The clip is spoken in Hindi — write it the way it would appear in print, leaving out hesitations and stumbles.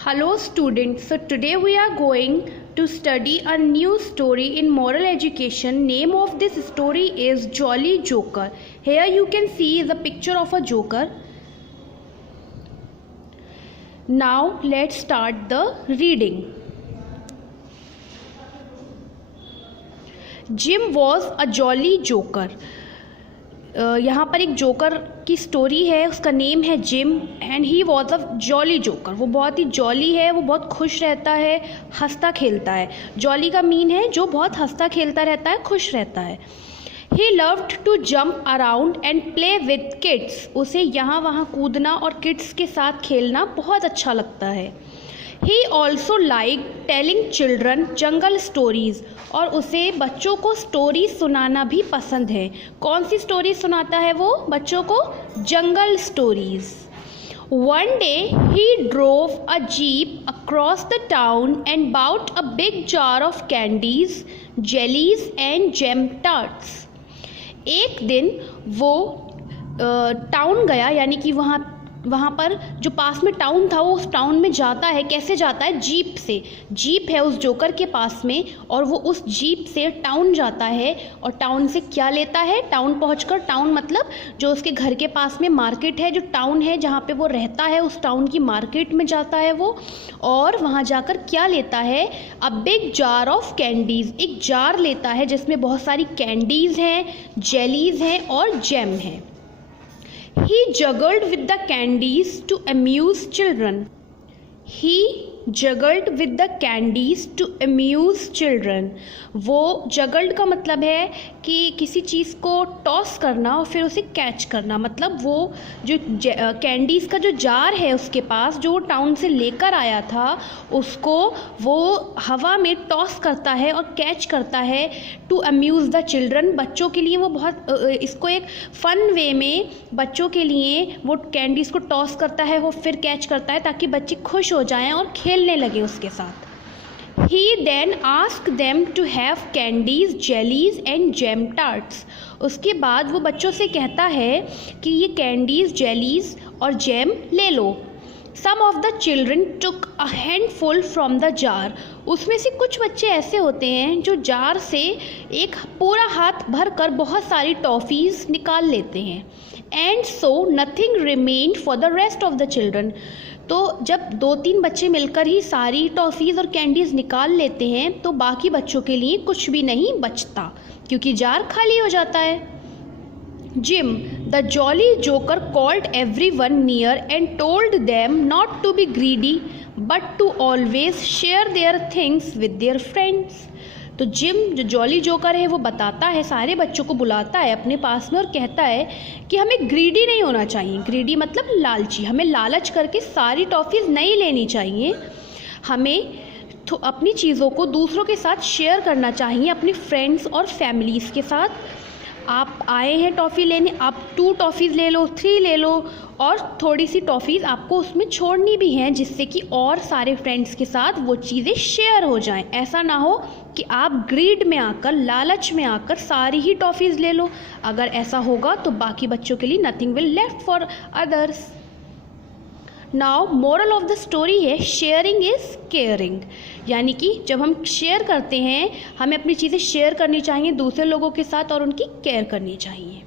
Hello students, so today we are going to study a new story in moral education. Name of this story is Jolly Joker. Here you can see the picture of a joker. Now let's start the reading. Jim was a jolly joker. यहाँ पर एक जोकर की स्टोरी है, उसका नेम है gym and he was a jolly joker. वो बहुत ही जॉली है, वो बहुत खुश रहता है, हंसता खेलता है. जॉली का मीन है जो बहुत हंसता खेलता रहता है, खुश रहता है. He loved to jump around and play with kids. उसे यहाँ वहाँ कूदना और किड्स के साथ खेलना बहुत अच्छा लगता है. He also liked telling children jungle stories. और उसे बच्चों को स्टोरी सुनाना भी पसंद है. कौन सी स्टोरी सुनाता है वो बच्चों को? जंगल stories. One day he drove a jeep across the town and bought a big jar of candies, jellies and jam tarts. एक दिन वो टाउन गया, यानी कि वहाँ पर जो पास में टाउन था वो उस टाउन में जाता है. कैसे जाता है? जीप से. जीप है उस जोकर के पास में और वो उस जीप से टाउन जाता है. और टाउन से क्या लेता है? टाउन पहुंचकर, टाउन मतलब जो उसके घर के पास में मार्केट है, जो टाउन है जहाँ पे वो रहता है, उस टाउन की मार्केट में जाता है वो. और वहाँ जाकर क्या लेता है? A big jar of candies. एक जार लेता है जिसमें बहुत सारी कैंडीज़ हैं, जेलीज़ हैं और जैम है. He juggled with the candies to amuse children. He juggled with the candies to amuse children. वो जगल्ड का मतलब है कि किसी चीज़ को टॉस करना और फिर उसे कैच करना. मतलब वो जो कैंडीज़ का जो जार है उसके पास, जो वो टाउन से लेकर आया था, उसको वो हवा में टॉस करता है और कैच करता है. टू अम्यूज़ द चिल्ड्रन, बच्चों के लिए वो बहुत इसको एक फ़न वे में बच्चों के लिए वो कैंडीज़ को टॉस करता है, वो फिर कैच करता है ताकि बच्चे खुश हो जाएं और खेलने लगे उसके साथ. He then asked them to have candies, jellies and jam tarts. उसके बाद वो बच्चों से कहता है कि ये कैंडीज़, जेलीज़ और जैम ले लो. Some of the children took a handful from the jar. उसमें से कुछ बच्चे ऐसे होते हैं जो जार से एक पूरा हाथ भर कर बहुत सारी टॉफ़ीज़ निकाल लेते हैं. And so nothing remained for the rest of the children. तो जब 2-3 बच्चे मिलकर ही सारी टॉफ़ीज़ और कैंडीज़ निकाल लेते हैं तो बाकी बच्चों के लिए कुछ भी नहीं बचता क्योंकि जार खाली हो जाता है. Jim, the jolly joker, called everyone near and told them not to be greedy but to always share their things with their friends. तो जिम जो जॉली जोकर है वो बताता है, सारे बच्चों को बुलाता है अपने पास में और कहता है कि हमें ग्रीडी नहीं होना चाहिए. ग्रीडी मतलब लालची. हमें लालच करके सारी टॉफ़ीज़ नहीं लेनी चाहिए. हमें अपनी चीज़ों को दूसरों के साथ शेयर करना चाहिए, अपनी फ्रेंड्स और फैमिलीज़ के साथ. आप आए हैं टॉफ़ी लेने, आप 2 टॉफ़ीज़ ले लो, 3 ले लो और थोड़ी सी टॉफ़ीज़ आपको उसमें छोड़नी भी हैं जिससे कि और सारे फ्रेंड्स के साथ वो चीज़ें शेयर हो जाएं. ऐसा ना हो कि आप ग्रीड में आकर, लालच में आकर सारी ही टॉफ़ीज़ ले लो. अगर ऐसा होगा तो बाकी बच्चों के लिए nothing will left for others. Now moral of the story है शेयरिंग इज़ केयरिंग. यानी कि जब हम शेयर करते हैं, हमें अपनी चीज़ें शेयर करनी चाहिए दूसरे लोगों के साथ और उनकी केयर करनी चाहिए.